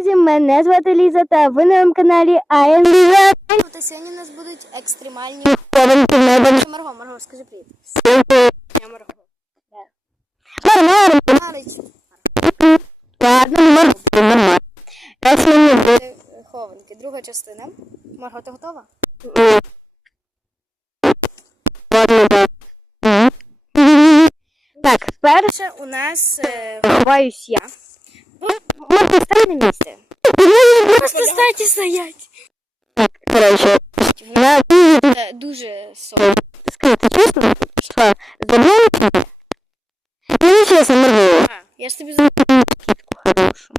друзі, мене звати Ліза та ви на моєму каналі I am Та сьогодні у нас будуть екстремальні хованки в небо. Марго, Марго, скажи привіт. Я Марго. Марич. Ладно, Марго, нормально. Раз мені буде хованки. Друга частина. Марго, ти готова? Так, перше у нас е, ховаюсь я. Можна стати на місце. Просто стати стоять. Так, коротше, вона дуже, дуже сон. Скажи, ти чесно, що забула тебе? Ну, чесно, Марго. А, я ж тобі забула скидку хорошу.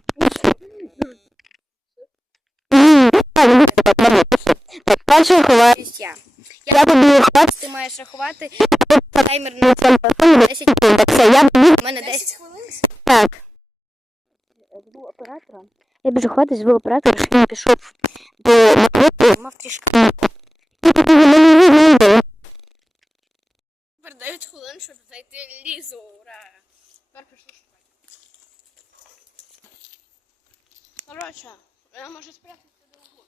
Так, перше ховаюсь я. Я буду ховатися. Ти маєш рахувати таймер на цьому телефоні 10 хвилин. Так, все, я буду. У мене 10 хвилин? Так. Зву оператора. Я біжу ховати, зву оператора, що він пішов до Макроти. Мав трішки. Я. Тепер 9 хвилин, щоб знайти лізу. Ура! Тепер пішли шукати. Коротше, вона може спрятатися до угу.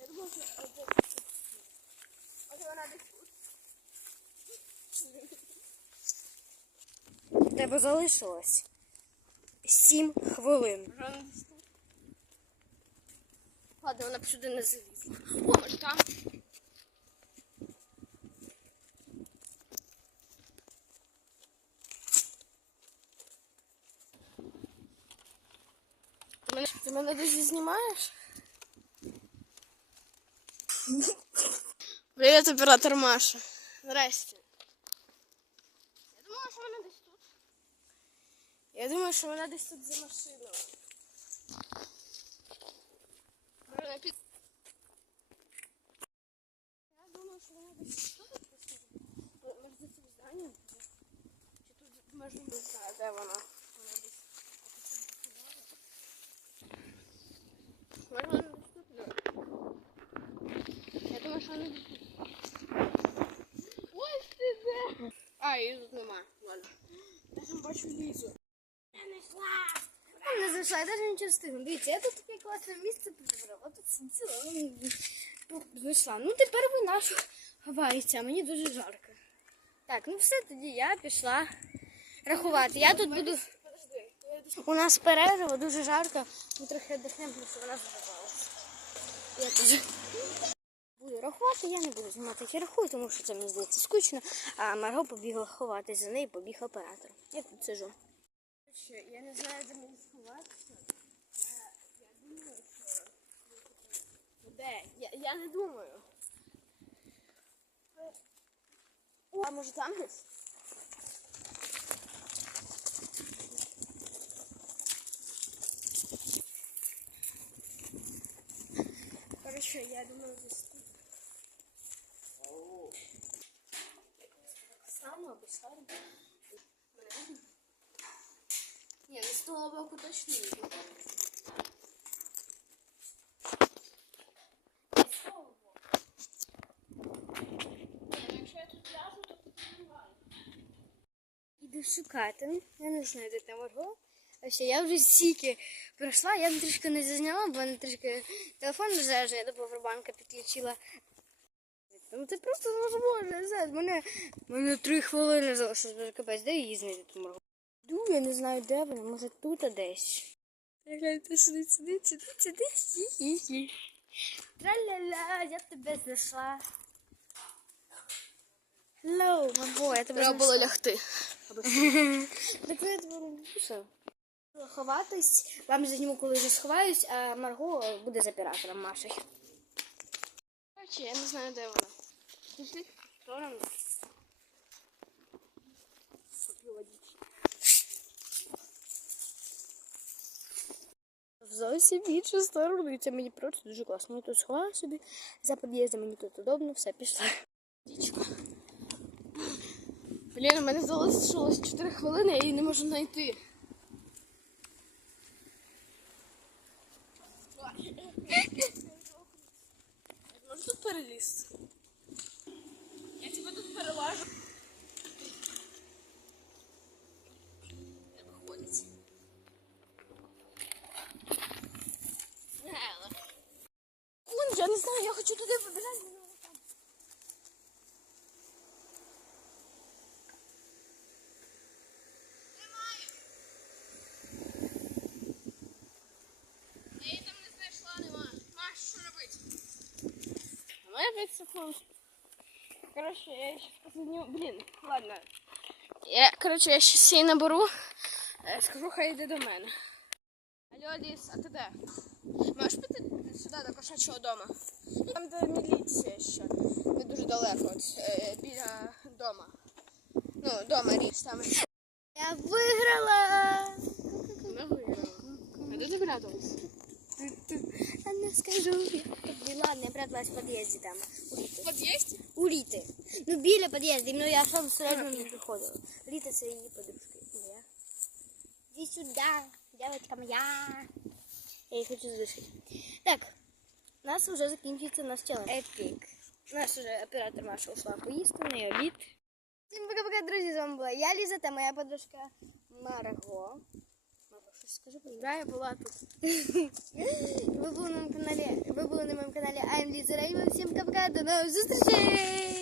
Я думаю, що е, де- Може вона десь тут. Тебе залишилось 7 хвилин. Ладно, вона сюди не залізла. О, може там. Ти мене, десь знімаєш? Привіт, оператор Маша. Здрасте. Я думала, що вона десь тут. Я думаю, що вона десь тут за машиною. Я думаю, що вона десь тут. Може, за цим зданням? Чи тут, може, не знаю, де вона. Вона десь... Може, вона десь тут? Я думаю, що вона десь тут. Ось ти де! А, її тут нема. Ладно. Я там бачу Лізу. Я знайшла! Я не зайшла, я навіть нічого встигну. Дивіться, я тут таке класне місце підібрала. Тут сиділа, ну, знайшла. Ну, тепер ви нашу ховається, мені дуже жарко. Так, ну все, тоді я пішла рахувати. Я тут буду... У нас перерва, дуже жарко. Ми трохи віддихнемо, тому що вона задавалася. Я теж буду рахувати, я не буду знімати як я рахую, тому що це мені здається скучно. А Марго побігла ховатись за нею, побіг оператор. Я тут сижу. Ще, Я не знаю, де мені сховатися. Я, я думаю, що... Де? Я, я не думаю. А може там десь? Короче, я думаю, десь тут. Само або. Мене видно? Ні, не з того боку точно не видно. Не з того боку. Ні, ну якщо я тут ляжу, то підтримаю. Іду шукати. Я не знаю, де там Марго. Ось я вже стільки пройшла, я б трішки не зазняла, бо мене трішки телефон не я до повербанка підключила. Ну це просто невозможно, не. Мене, мене три хвилини залишилось капець. Де її знайти ту Марго? Йду, я не знаю, де вона, може тут а десь. Гляньте, сидить, сидить, сидить, сидить. Хі-хі-хі. Траля-ля, я тебе знайшла. Hello, Марго, я тебе Треба було лягти. Так я тебе все. Ховатись, вам зазніму, коли вже сховаюсь, а Марго буде з оператором Машею. Короче, я не знаю, де вона. Пішли В зовсім іншу сторону, і це мені просто дуже класно. Я тут сховаю собі за під'їздом, мені тут удобно, все пішла. Водичка. Блін, у мене залишилось 4 хвилини, я її не можу знайти. Можу тут перелізти? Я тебе тут перелажу. Не виходить. Не знаю, я хочу туди? У мене 5 секунд. Короче, я сейчас позвоню. Блин, ладно. Я, короче, я сейчас її наберу. Е, Скажу, хай йде до мене. Алло, Аліс, а ти де? Можеш піти сюди до кошачого дома? Там де міліція ще. Не дуже далеко, от, е, біля дома. Ну, дома річ там. Я виграла! Не виграла. А де ти врятувалась? А не скажу. Тобі, ладно, я пряталась в під'їзді там. У Ріти. В під'їзді? У Ріти. Ну, біля під'їзду, ну я сам всередину не приходила. Ріта це її подружка. і я. Иди моя. Я її хочу задушити. Так, у нас вже закінчується наш челендж. Епік. Наш вже оператор Маша ушла поїсти, на її обід. Всім пока-пока, друзі, з вами була я, Ліза, та моя подружка Марго. Марго, щось скажи, будь ласка. Да, я була тут. Ви були на моєму каналі, ви були на моєму каналі I'm Ліза Рейва. Всім пока-пока, до нових зустрічей!